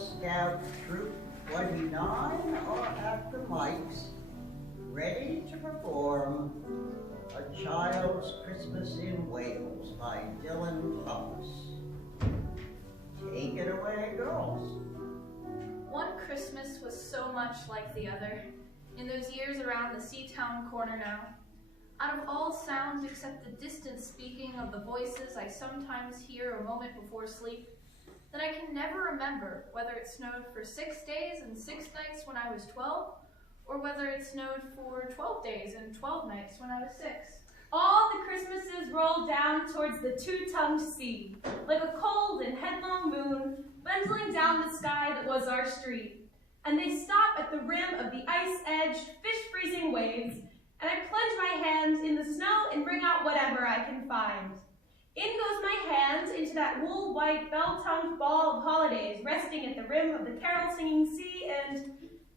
Scout Troop 29 are at the mics, ready to perform A Child's Christmas in Wales by Dylan Thomas. Take it away, girls. One Christmas was so much like the other, in those years around the Seatown corner now. Out of all sounds except the distant speaking of the voices I sometimes hear a moment before sleep, that I can never remember whether it snowed for 6 days and 6 nights when I was 12, or whether it snowed for 12 days and 12 nights when I was 6. All the Christmases roll down towards the two-tongued sea, like a cold and headlong moon bundling down the sky that was our street. And they stop at the rim of the ice-edged, fish-freezing waves, and I plunge my hands in the snow and bring out whatever I can find. In goes my hand into that wool-white, bell-tongued ball of holidays resting at the rim of the carol-singing sea, and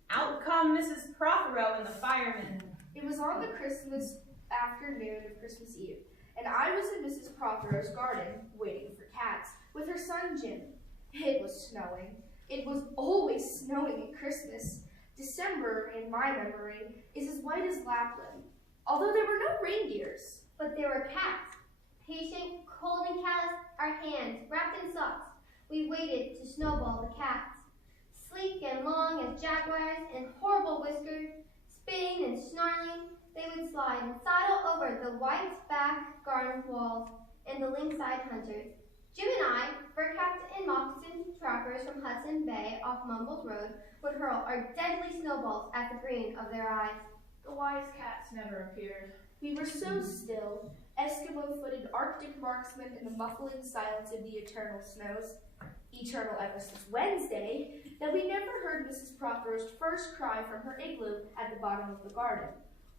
out come Mrs. Prothero and the firemen. It was on the Christmas afternoon of Christmas Eve, and I was in Mrs. Prothero's garden waiting for cats with her son Jim. It was snowing. It was always snowing at Christmas. December, in my memory, is as white as Lapland, although there were no reindeers. But there were cats. Patient, cold and callous, our hands wrapped in socks. We waited to snowball the cats. Sleek and long as jaguars and horrible whiskers, spitting and snarling, they would slide and sidle over the white back garden walls and the lynx-eyed hunters. Jim and I, fur-capped and moccasin trappers from Hudson Bay off Mumbles Road, would hurl our deadly snowballs at the green of their eyes. The wise cats never appeared. We were so still, Eskimo-footed Arctic marksmen in the muffling silence of the eternal snows, eternal ever since Wednesday, that we never heard Mrs. Prothero's first cry from her igloo at the bottom of the garden.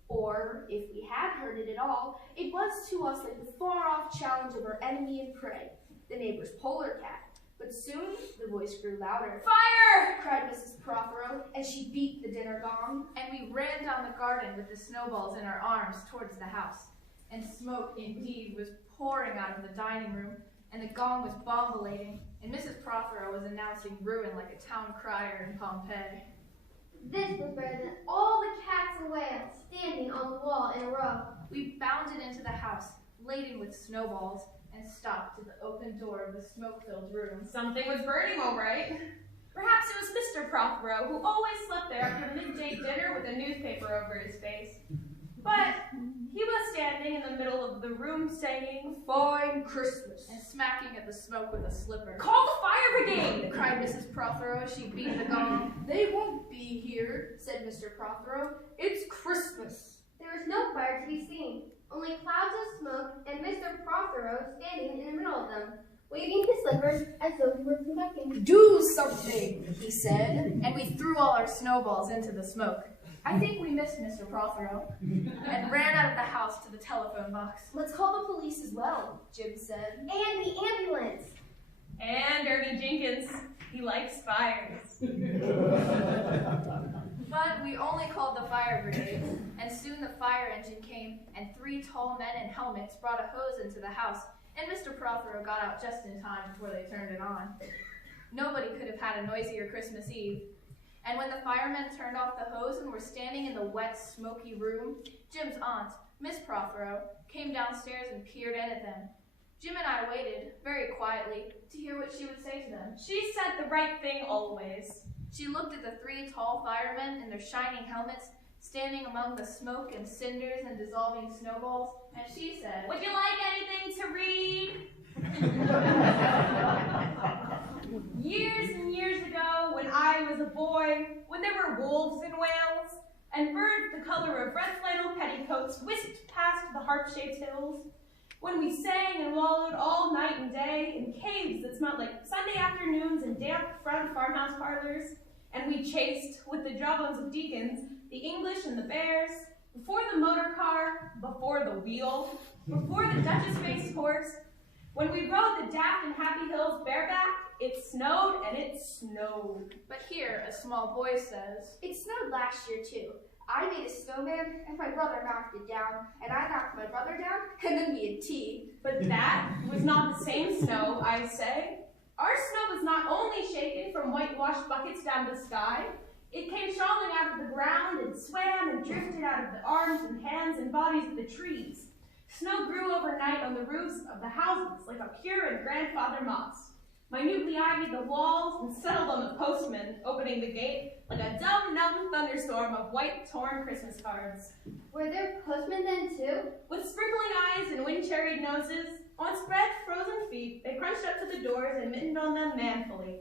Or, if we had heard it at all, it was to us like the far-off challenge of our enemy and prey, the neighbor's polar cat. But soon, the voice grew louder. Fire! Cried Mrs. Prothero, and she beat the dinner gong. And we ran down the garden with the snowballs in our arms towards the house. And smoke, indeed, was pouring out of the dining room, and the gong was bombulating, and Mrs. Prothero was announcing ruin like a town crier in Pompeii. This was better than all the cats and whales standing on the wall in a row. We bounded into the house, laden with snowballs, and stopped at the open door of the smoke-filled room. Something was burning, all right. Perhaps it was Mr. Prothero, who always slept there after midday dinner with a newspaper over his face. But he was standing in the middle of the room saying, "Fine Christmas," and smacking at the smoke with a slipper. "Call the fire brigade!" cried Mrs. Prothero as she beat the gong. "They won't be here," said Mr. Prothero. "It's Christmas." There was no fire to be seen, only clouds of smoke and Mr. Prothero standing in the middle of them, waving his slippers as though he were conducting. "Do something," he said, and we threw all our snowballs into the smoke. I think we missed Mr. Prothero and ran out of the house to the telephone box. "Let's call the police as well," Jim said. And the ambulance. And Ernie Jenkins, he likes fires. But we only called the fire brigade, and soon the fire engine came, and 3 tall men in helmets brought a hose into the house, and Mr. Prothero got out just in time before they turned it on. Nobody could have had a noisier Christmas Eve. And when the firemen turned off the hose and were standing in the wet, smoky room, Jim's aunt, Miss Prothero, came downstairs and peered in at them. Jim and I waited, very quietly, to hear what she would say to them. She said the right thing always. She looked at the 3 tall firemen in their shining helmets, standing among the smoke and cinders and dissolving snowballs, and she said, "Would you like anything to read?" Years and years ago, when I was a boy, when there were wolves in Wales, and birds the color of red flannel petticoats whisked past the heart-shaped hills, when we sang and wallowed all night and day in caves that smelled like Sunday afternoons and damp front farmhouse parlors, and we chased, with the jawbones of deacons, the English and the bears, before the motor car, before the wheel, before the Duchess-faced horse, when we rode the daft and happy hills bareback, it snowed and it snowed. But here a small boy says, "It snowed last year too. I made a snowman and my brother knocked it down, and I knocked my brother down, and then we had tea." But that was not the same snow, I say. Our snow was not only shaken from whitewashed buckets down the sky, it came shoveling out of the ground and swam and drifted out of the arms and hands and bodies of the trees. Snow grew overnight on the roofs of the houses like a pure and grandfather moss. Minutely ivied the walls and settled on the postman, opening the gate like a dumb, numb thunderstorm of white, torn Christmas cards. Were there postmen then too? With sprinkling eyes and wind-cherried noses, on spread, frozen feet, they crunched up to the doors and mittened on them manfully.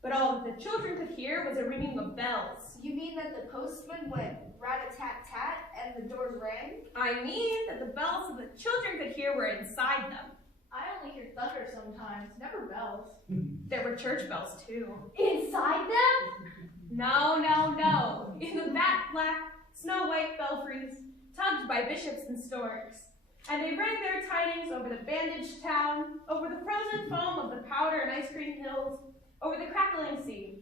But all that the children could hear was a ringing of bells. You mean that the postman went rat-a-tat-tat and the doors rang? I mean that the bells that the children could hear were inside them. I only hear thunder sometimes, never bells. There were church bells, too. Inside them? No, no, no. In the fat, black, snow-white belfries, tugged by bishops and storks. And they rang their tidings over the bandaged town, over the frozen foam of the powder and ice cream hills, over the crackling sea.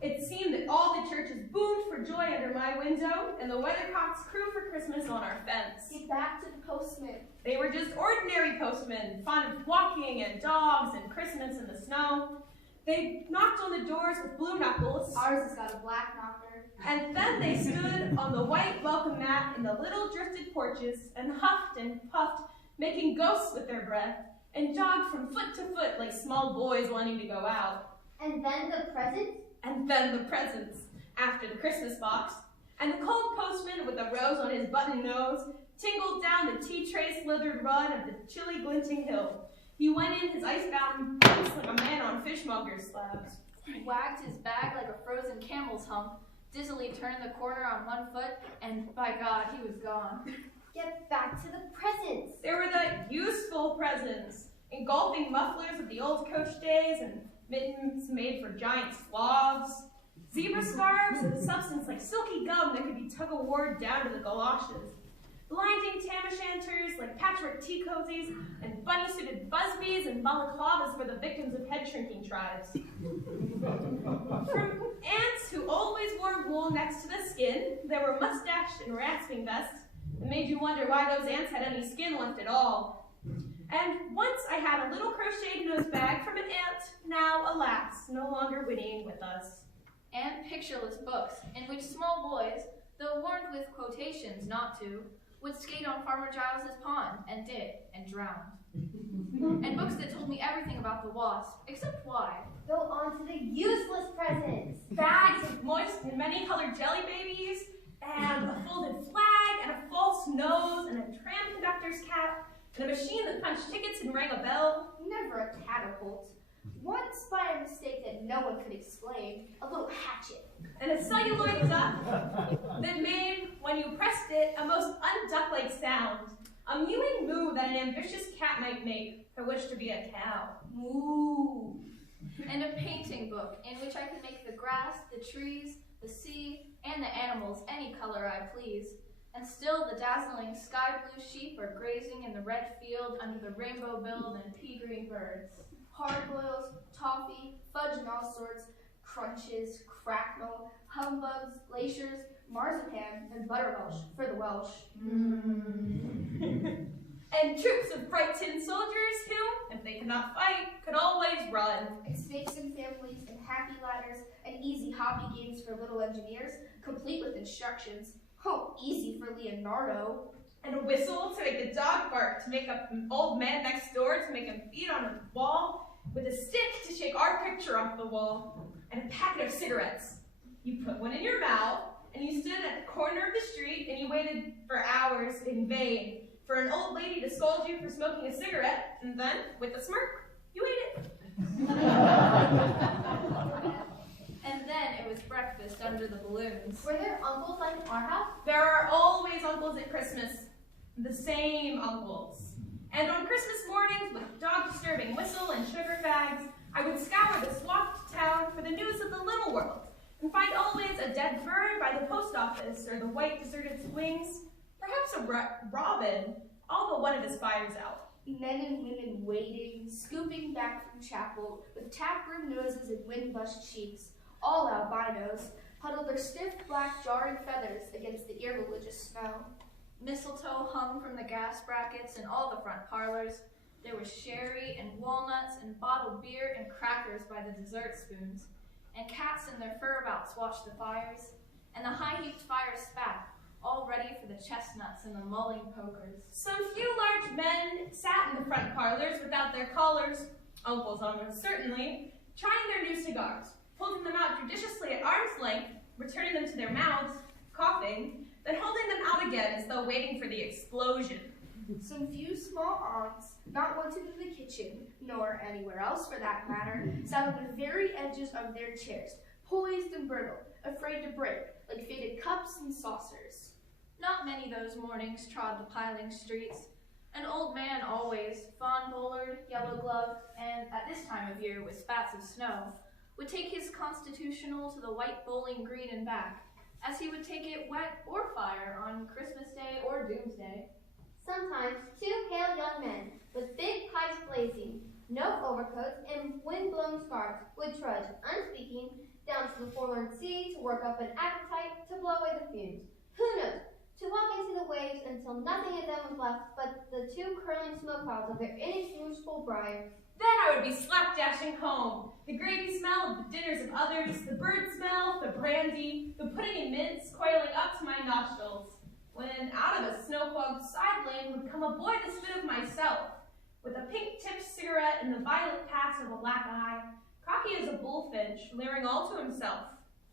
It seemed that all the churches boomed for joy under my window, and the weathercocks crew for Christmas on our fence. Get back to the postman. They were just ordinary postmen, fond of walking and dogs and Christmas in the snow. They knocked on the doors with blue knuckles. Ours has got a black knocker. And then they stood on the white welcome mat in the little drifted porches and huffed and puffed, making ghosts with their breath, and jogged from foot to foot like small boys wanting to go out. And then the presents? And then the presents, after the Christmas box, and the cold postman with a rose on his button nose tingled down the tea-tray slithered run of the chilly glinting hill. He went in his ice-bound boots like a man on fishmonger's slabs. He wagged his bag like a frozen camel's hump, dizzily turned the corner on one foot, and by God, he was gone. Get back to the presents. There were the useful presents, engulfing mufflers of the old coach days and mittens made for giant sloths, zebra scarves of a substance like silky gum that could be tug-of-warred down to the galoshes, blinding tam-o'-shanters like patchwork tea cozies, and bunny-suited busbies and balaclavas for the victims of head-shrinking tribes. From ants who always wore wool next to the skin, there were mustached and rasping vests that made you wonder why those ants had any skin left at all. And once I had a little crocheted nose bag from an ant, now, alas, no longer whinnying with us. And pictureless books, in which small boys, though warned with quotations not to, would skate on Farmer Giles's pond, and did, and drowned. And books that told me everything about the wasp, except why. Go on to the useless presents. Bags of moist and many-colored jelly babies, and a folded flag, and a false nose, and a tram conductor's cap, and a machine that punched tickets and rang a bell. Never a catapult. Once, by a mistake that no one could explain, a little hatchet. And a celluloid duck that made, when you pressed it, a most unduck-like sound. A mewing moo that an ambitious cat might make, who wished to be a cow. Moo. And a painting book, in which I could make the grass, the trees, the sea, and the animals any color I please. And still the dazzling sky-blue sheep are grazing in the red field under the rainbow-billed and pea-green birds. Hard boils, toffee, fudge and all sorts, crunches, cracknel, humbugs, glaciers, marzipan, and butterwelsh for the Welsh. And troops of bright tin soldiers who, if they could not fight, could always run. And snakes and families, and happy ladders, and easy hobby games for little engineers, complete with instructions. Oh, easy for Leonardo. And a whistle to make the dog bark, to make up an old man next door, to make him beat on a wall, with a stick to shake our picture off the wall, and a packet of cigarettes. You put one in your mouth, and you stood at the corner of the street, and you waited for hours in vain for an old lady to scold you for smoking a cigarette, and then, with a smirk, you ate it. And then it was breakfast under the balloons. Were there uncles like our house? There are always uncles at Christmas, the same uncles. And on Christmas mornings, with dog-disturbing whistle and sugar fags, I would scour the swamped town for the news of the little world, and find always a dead bird by the post office or the white deserted swings, perhaps a robin, all but one of his fires out. Men and women waiting, scooping back from chapel, with taproom noses and wind-blushed cheeks, all albinos, huddled their stiff black jarring feathers against the irreligious snow. Mistletoe hung from the gas brackets in all the front parlors. There was sherry and walnuts and bottled beer and crackers by the dessert spoons, and cats in their fur bouts watched the fires, and the high-heaped fire spat, all ready for the chestnuts and the mulling pokers. Some few large men sat in the front parlors without their collars, uncles almost certainly, trying their new cigars, holding them out judiciously at arm's length, returning them to their mouths, coughing, then holding them out again as though waiting for the explosion. Some few small aunts, not wanted in the kitchen, nor anywhere else for that matter, sat on the very edges of their chairs, poised and brittle, afraid to break, like faded cups and saucers. Not many those mornings trod the piling streets. An old man always, fawn-bowlered, yellow-gloved, and at this time of year with spats of snow, would take his constitutional to the white bowling green and back, as he would take it wet or fire on Christmas Day or Doomsday. Sometimes 2 pale young men, with big pipes blazing, no overcoats, and wind-blown scarves, would trudge, unspeaking, down to the forlorn sea to work up an appetite to blow away the fumes. Who knows? To walk into the waves until nothing of them was left but the 2 curling smoke clouds of their inextinguishable briars. Then I would be slapdashing home, the gravy smell of the dinners of others, the bird smell, the brandy, the pudding and mince coiling up to my nostrils, when out of a snow-clogged side lane would come a boy the spit of myself, with a pink-tipped cigarette and the violet pass of a black eye, cocky as a bullfinch, leering all to himself.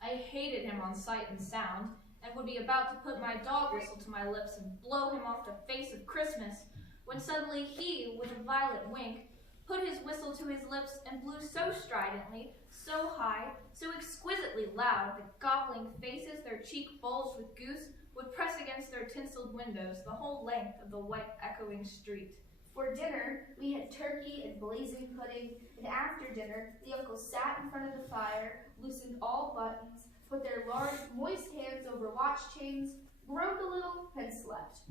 I hated him on sight and sound, and would be about to put my dog whistle to my lips and blow him off the face of Christmas, when suddenly he, with a violent wink, put his whistle to his lips and blew so stridently, so high, so exquisitely loud that goggling faces, their cheek bulged with goose, would press against their tinseled windows the whole length of the white echoing street. For dinner, we had turkey and blazing pudding, and after dinner, the uncles sat in front of the fire, loosened all buttons, put their large, moist hands over watch chains, groaned a little, and slept.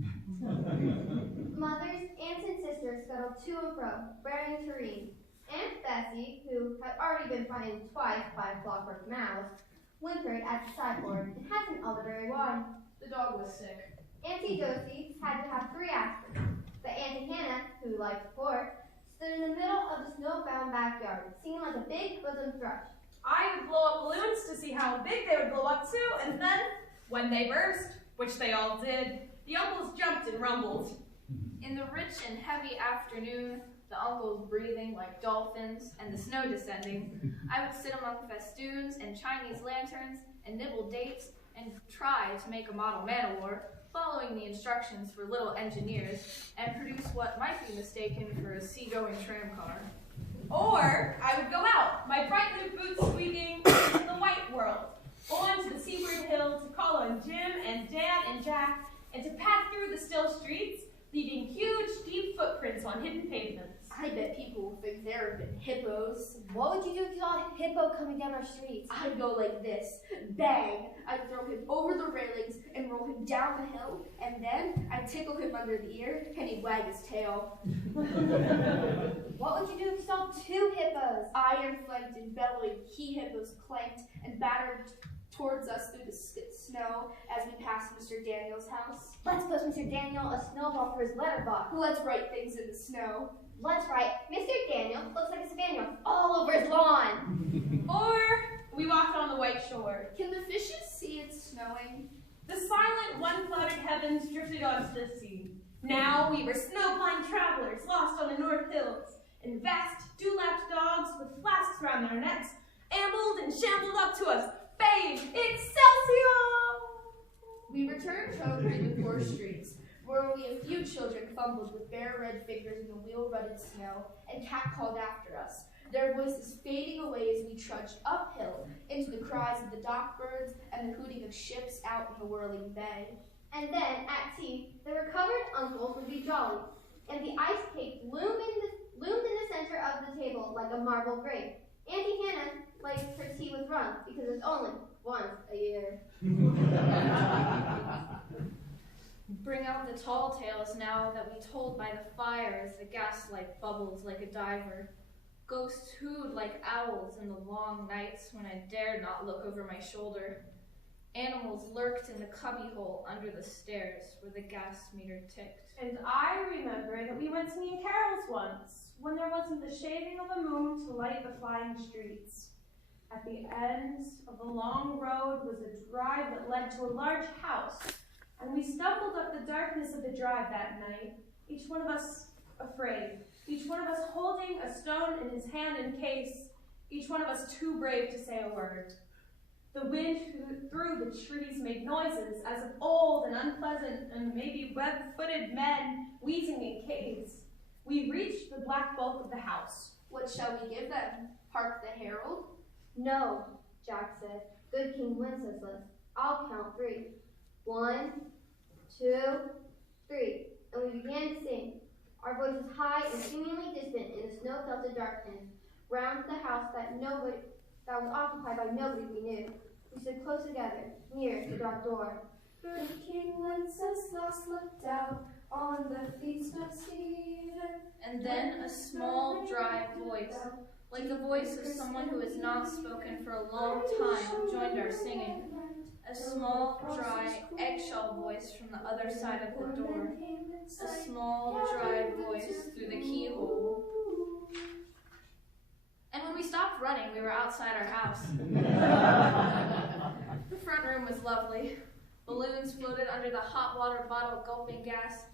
Mothers, aunts, and sisters scuttled to and fro, bearing a tureen. Aunt Bessie, who had already been fined twice by a flock of mouths, whimpered at the sideboard and had some elderberry wine. The dog was sick. Auntie Josie had to have 3 aspirins, but Auntie Hannah, who liked pork, stood in the middle of the snow-bound backyard, singing like a big bosom thrush. I would blow up balloons to see how big they would blow up to, and then, when they burst, which they all did, the uncles jumped and rumbled. In the rich and heavy afternoon, the uncles breathing like dolphins and the snow descending, I would sit among festoons and Chinese lanterns and nibble dates and try to make a model man-o-war, following the instructions for little engineers, and produce what might be mistaken for a sea-going tram car. Or I would go out, my bright new boots squeaking, into the white world, on to the seaward hill to call on Jim and Dan and Jack, and to pass through the still streets, leaving huge, deep footprints on hidden pavements. I bet people will think there have been hippos. What would you do if you saw a hippo coming down our streets? I'd go like this, bang! I'd throw him over the railings and roll him down the hill, and then I'd tickle him under the ear and he'd wag his tail. What would you do if you saw 2 hippos? Iron flanked and bellowing, he-hippos clanked and battered towards us through the snow as we passed Mr. Daniel's house. Let's post Mr. Daniel a snowball for his letterbox. Let's write things in the snow. Let's write, Mr. Daniel looks like a spaniel all over his lawn. Or we walked on the white shore. Can the fishes see it's snowing? The silent, one-clouded heavens drifted onto the sea. Now we were snow-blind travelers lost on the North Hills, and vast, dew-lapped dogs with flasks round their necks ambled and shambled up to us. Fame! Excelsior! We returned home through the poor streets, where only a few children fumbled with bare red fingers in the wheel-rutted snow, and catcalled after us, their voices fading away as we trudged uphill into the cries of the dock birds and the hooting of ships out in the whirling bay. And then, at tea, the recovered uncles would be jolly, and the ice cake loomed in the center of the table like a marble grate. Auntie Hannah liked her tea with rum because it's only once a year. Bring out the tall tales now that we told by the fire as the gaslight bubbles like a diver. Ghosts hooed like owls in the long nights when I dared not look over my shoulder. Animals lurked in the cubbyhole under the stairs where the gas meter ticked. And I remember that we went singing carols once, when there wasn't the shaving of a moon to light the flying streets. At the end of the long road was a drive that led to a large house, and we stumbled up the darkness of the drive that night, each one of us afraid, each one of us holding a stone in his hand in case, each one of us too brave to say a word. The wind through the trees made noises as of old and unpleasant and maybe web-footed men wheezing in caves. We reached the black bulk of the house. What shall we give them? Hark the herald? No, Jack said. Good King Wenceslas. I'll count 3. 1, 2, 3. And we began to sing, our voices high and seemingly distant in the snow-felted darkness, round the house that was occupied by nobody we knew. We stood close together, near the dark door. Good King Wenceslas looked out on the feast of Stephen. And then a small, dry voice, like the voice of someone who has not spoken for a long time, joined our singing. A small, dry, eggshell voice from the other side of the door. A small, dry voice through the keyhole. And when we stopped running, we were outside our house. The front room was lovely. Balloons floated under the hot water bottle gulping gas.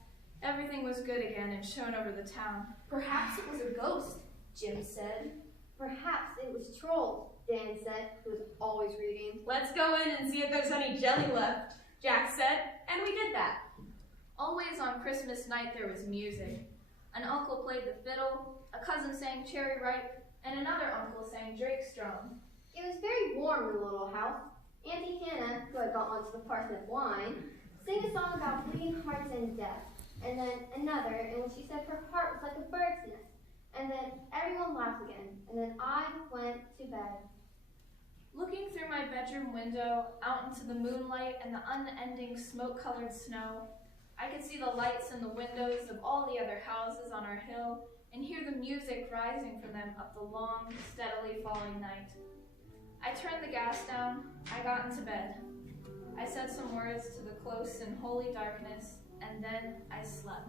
Everything was good again and shone over the town. Perhaps it was a ghost, Jim said. Perhaps it was trolls, Dan said, who was always reading. Let's go in and see if there's any jelly left, Jack said, and we did that. Always on Christmas night there was music. An uncle played the fiddle, a cousin sang Cherry Ripe, and another uncle sang Drake's Drum. It was very warm in the little house. Auntie Hannah, who had got onto the parsnip wine, sang a song about bleeding hearts and death, and then another in which she said her heart was like a bird's nest, and then everyone laughed again, and then I went to bed. Looking through my bedroom window, out into the moonlight and the unending smoke-colored snow, I could see the lights in the windows of all the other houses on our hill and hear the music rising from them up the long, steadily falling night. I turned the gas down, I got into bed. I said some words to the close and holy darkness, and then I slept.